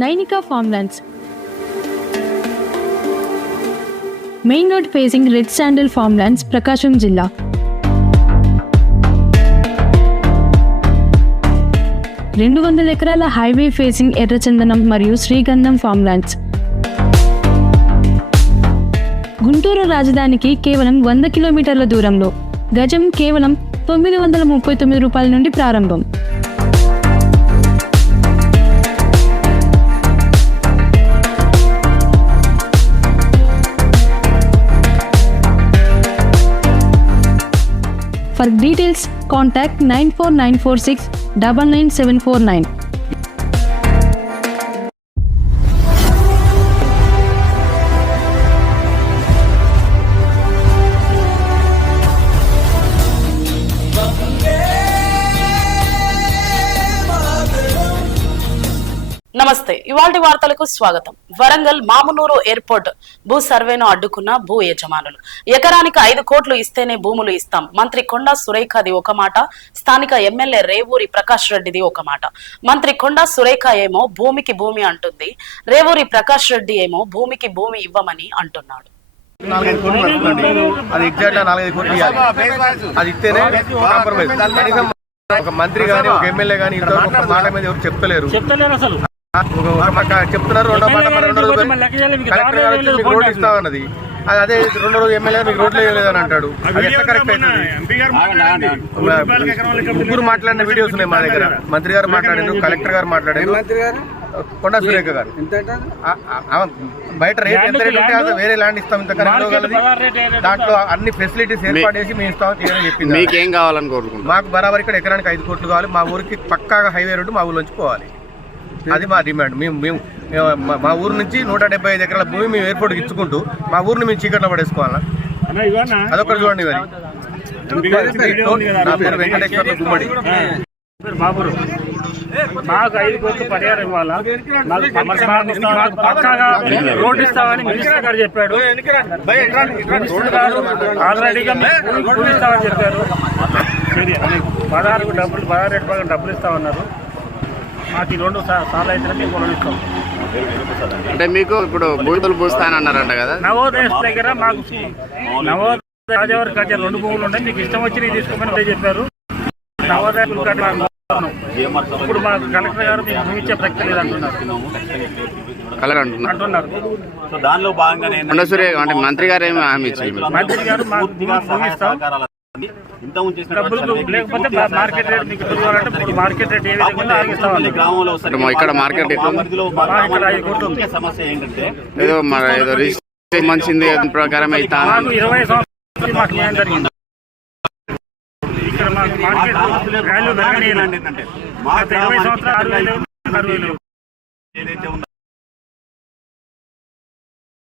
Nainika farmlands. Main road facing red sandal farmlands Prakasam జిల్లా. రెండు వందల ఎకరాల హైవే ఫేసింగ్ ఎర్రచందనం మరియు శ్రీగంధం ఫార్మ్లాండ్స్. గుంటూరు రాజధానికి కేవలం వంద కిలోమీటర్ల దూరంలో. గజం కేవలం తొమ్మిది వందల ముప్పై తొమ్మిది రూపాయల నుండి ప్రారంభం. For details, contact 94946 99749. నమస్తే. ఇవాల్టి వార్తలకు స్వాగతం. వరంగల్ మామునూరు ఎయిర్పోర్ట్ భూ సర్వేను అడ్డుకున్న భూ యజమానులు. ఎకరానికి ఐదు కోట్లు ఇస్తేనే భూములు ఇస్తాం. మంత్రి కొండా సురేఖది ఒక మాట స్థానిక ఎమ్మెల్యే రేవూరి ప్రకాష్ రెడ్డిది ఒక మాట. మంత్రి కొండా సురేఖ ఏమో భూమికి భూమి అంటుంది. రేవూరి ప్రకాష్ రెడ్డి ఏమో భూమికి భూమి ఇవ్వమని అంటున్నాడు. నాలుగైదు కోట్లు పడుతుందండి. అది ఎగ్జాక్ట్గా నాలుగైదు కోట్లు ఇవ్వాలి. అది ఇస్తేనే కాంప్రమైజ్ కనీసం ఒక మంత్రి గాని ఒక ఎమ్మెల్యే ఇంతవరకు ఒక మాట మీద ఎవరు చెప్తలేరు. చెప్తలేరు అసలు. చెప్తున్నారు రెండో మాట మరి రెండో రోజు కలెక్టర్ గారు వచ్చి మీకు రోడ్లు ఇస్తామన్నది అది అదే రెండో రోజు ఎమ్మెల్యే మీకు రోడ్లు వేయలేదని అంటాడు. అది ఎట్లా కరెక్ట్ అవుతుంది? ముగ్గురు మాట్లాడిన వీడియోస్ ఉన్నాయి మా దగ్గర. మంత్రి గారు మాట్లాడారు కలెక్టర్ గారు మాట్లాడారు. కొండా సురేఖ గారు. బయట రేట్ ఎంత రేట్ ఉంటే అది వేరే ల్యాండ్ ఇస్తాం ఇంత దాంట్లో అన్ని ఫెసిలిటీస్ ఏర్పాటు చేసి మేము చేయని చెప్పింది. మీకేం కావాలని కోరుకుంటున్నారు? మాకు బరాబర్ ఇక్కడ ఎకరానికి ఐదు కోట్లు కావాలి. మా ఊరికి పక్కాగా హైవే రోడ్డు మా ఊర్లోంచి పోవాలి. అది మా డిమాండ్. మేము మేము మా- ఊరు నుంచి నూట డెబ్బై ఐదు ఎకరాల భూమి మేము ఎయిర్పోర్ట్కి ఇచ్చుకుంటూ మా ఊరిని మేము చీకట్లో పడేసుకోవాలా? అదొకటి చూడండి మరి. నా పేరు వెంకటేశ్వర్ల గుమ్మడి. బాబురు. మాకు ఐదు కోట్లు పరిహారం ఇవ్వాలా? మాకు పక్కాగా రోడ్డు ఇస్తామని మినిస్టర్ గారు చెప్పాడు. మినిస్టర్ గారు ఆల్రెడీగా ఇస్తామని చెప్పారు. పదహారు డబ్బులు పదహారు రేటు ప్రకారం డబ్బులు ఇస్తామన్నారు. మాకు రెండు సార్లు అయితే మేము రుణం ఇస్తాం అంటే మీకు ఇప్పుడు బూతులు పూస్తానన్నారంట కదా? నవోదయ దగ్గర మాకు నవోదయ రాజావారి కట్టే రెండు భూములు ఉన్నాయి. మీకు ఇష్టం వచ్చి తీసుకోమని చెప్పారు. నవోదయ ఇప్పుడు మా కలెక్టర్ గారు మీకు భూమి ఇచ్చే ప్రక్రియ లేదు అంటున్నారు. సో దానిలో సూర్య అంటే మంత్రి గారు ఏమి హామీ ఇచ్చారు? మంత్రి గారు మాకు భూమి ఇస్తాం. ఇక్కడ మార్కెట్ సమస్య ఏంటంటే ఏదో ఏదో రిజిస్ట్రేషన్ మంచింది ప్రకారం అయితే ఇరవై సంవత్సరాలు ఏదైతే ఉందో